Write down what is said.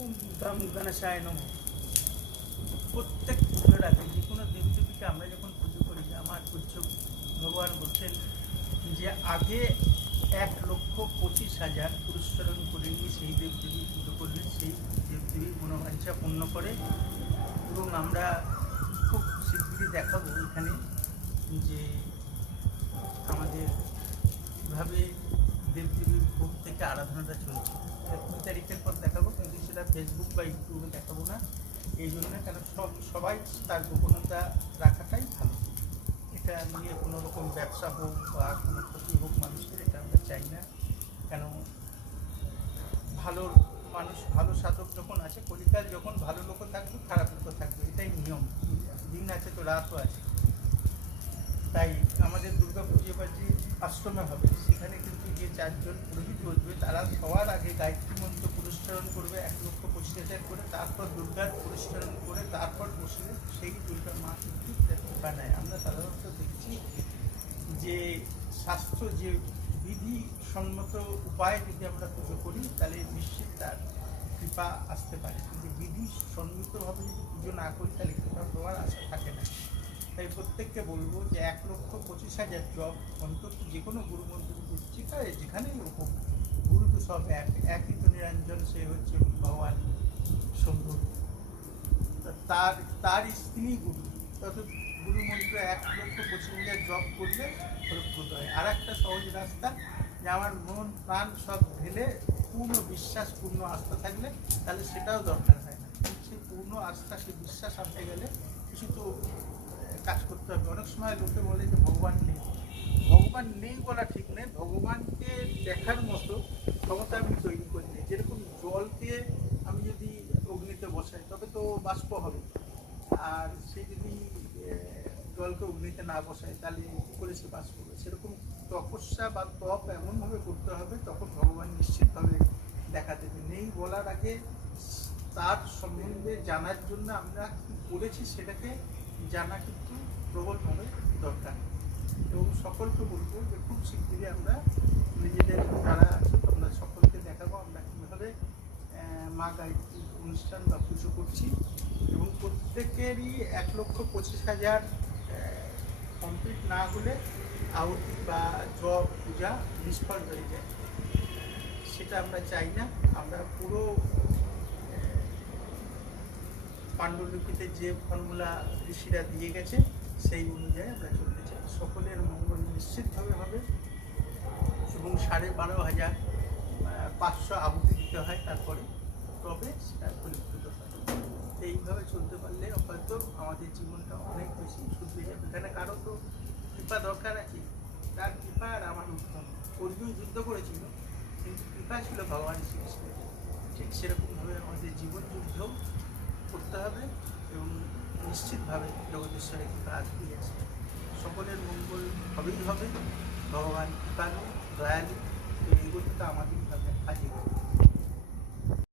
ওম গম গণেশায় নমঃ। প্রত্যেক পুজোর আগে যে কোনো দেবদেবীকে আমরা যখন পুজো করি, আমার পূজ্য ভগবান বলতেন যে আগে 1,25,000 পুরস্কারণ করে নিয়ে সেই দেবদেবী পুজো করলে সেই দেবদেবীর মনোবাঞ্ছা পূর্ণ করে। এবং আমরা খুব শীঘ্রই দেখাবো এখানে যে আমাদের কীভাবে দেবদেবীর ভোগ থেকে আরাধনাটা চলছে। 2 তারিখের পর দেখাবো, কিন্তু সেটা ফেসবুক বা ইউটিউবে দেখাবো না। এই জন্য কেন সবাই তার গোপনতা রাখাটাই ভালো। এটা নিয়ে কোনো রকম ব্যবসা হোক বা কোনো ক্ষতি হোক মানুষের, এটা আমরা চাই না। কেন ভালো মানুষ, ভালো সাধক যখন আছে, কলিকাল যখন ভালো লোকও থাকবে খারাপ লোকও থাকবে, এটাই নিয়ম। দিন আছে তো রাতও আছে। তাই আমাদের দুর্গা পুজো এবার যে আশ্রমে হবে, সেখানে কিন্তু যে 4 জন পুরোহিত বসবে, তারা সবার আগে গায়ত্রী মন্ত্র পুরস্কারণ করবে 1,25,000 করে, তারপর দুর্গার পুরস্কারণ করে তারপর বসলে সেই দুর্গা মা কিন্তু কৃপা নেয়। আমরা সাধারণত দেখছি যে শাস্ত্র যে বিধিসম্মত উপায়ে যদি আমরা পুজো করি, তাহলে নিশ্চিত তার কৃপা আসতে পারে। কিন্তু বিধিসম্মতভাবে যদি পুজো না করি, তাহলে কৃপা পাওয়ার আশা থাকে না। তাই প্রত্যেককে বলবো যে 1,25,000 জপ অন্তত যে কোনো গুরু মন্ত্র যেখানেই হোক, গুরু তো সব একই তো নিরঞ্জন, সে হচ্ছে ভগবান শম্ভু। তার স্ত্রী গুরু, তত গুরু মন্ত্র 1,25,000 জপ করলে ফলপ্রদ হয়। আর একটা সহজ রাস্তা, যে আমার মন প্রাণ সব ঢেলে পূর্ণ বিশ্বাস, পূর্ণ আস্থা থাকলে, তাহলে সেটাও দরকার হয় না। সেই পূর্ণ আস্থা, সেই বিশ্বাস আনতে গেলে কিছু তো কাজ করতে হবে। অনেক সময় লোকে বলে যে ভগবান নেই। ভগবান নেই বলা ঠিক নেই, ভগবানকে দেখার মতো ক্ষমতা আমি তৈরি করি না। যেরকম জলকে আমি যদি অগ্নিতে বসাই, তবে তো বাষ্প হবে। আর সে যদি জলকে অগ্নিতে না বসায়, তাহলে কী করে সে বাষ্প হবে? সেরকম তপস্যা বা তপ এমনভাবে করতে হবে, তখন ভগবান নিশ্চিতভাবে দেখা দেবে। নেই বলার আগে তার সম্বন্ধে জানার জন্য আমরা কী করেছি সেটাকে জানা কিন্তু প্রবলভাবে দরকার। এবং সকলকে বলবো যে খুব শীঘ্রই আমরা নিজেদের যারা আছে তোমরা সকলকে দেখাবো আমরা কীভাবে মা গায়ত্রী অনুষ্ঠান বা পুজো করছি। এবং প্রত্যেকেরই 1,25,000 কমপ্লিট না হলে আহুতি বা জপ পূজা নিষ্ফল হয়ে যায়। সেটা আমরা চাই না। আমরা পুরো পাণ্ডুলিপিতে যে ফর্মুলা ঋষিরা দিয়ে গেছে, সেই অনুযায়ী আমরা চলতে চাই। সকলের মঙ্গল নিশ্চিতভাবে হবে। এবং 12,500 আহুতি দিতে হয়, তারপরে তবে সেটা পরিবর্তিত হয়। এইভাবে চলতে পারলে হয়তো আমাদের জীবনটা অনেক বেশি শুধরে যাবে। এখানে কারো তো কৃপা দরকার আছে, তার কৃপা আর আমার উত্তম। অর্জুন যুদ্ধ করেছিল, কিন্তু কৃপা ছিল ভগবান শ্রীকৃষ্ণের। ঠিক সেরকমভাবে আমাদের জীবন যুদ্ধ করতে হবে এবং নিশ্চিতভাবে জগদীশ্বরের কৃপা আসবেই আসবে। সকলের মঙ্গল হবেই হবে। ভগবান কৃপালু, দয়ালু, এই এগোতে আমাদেরই হবে আজীবন।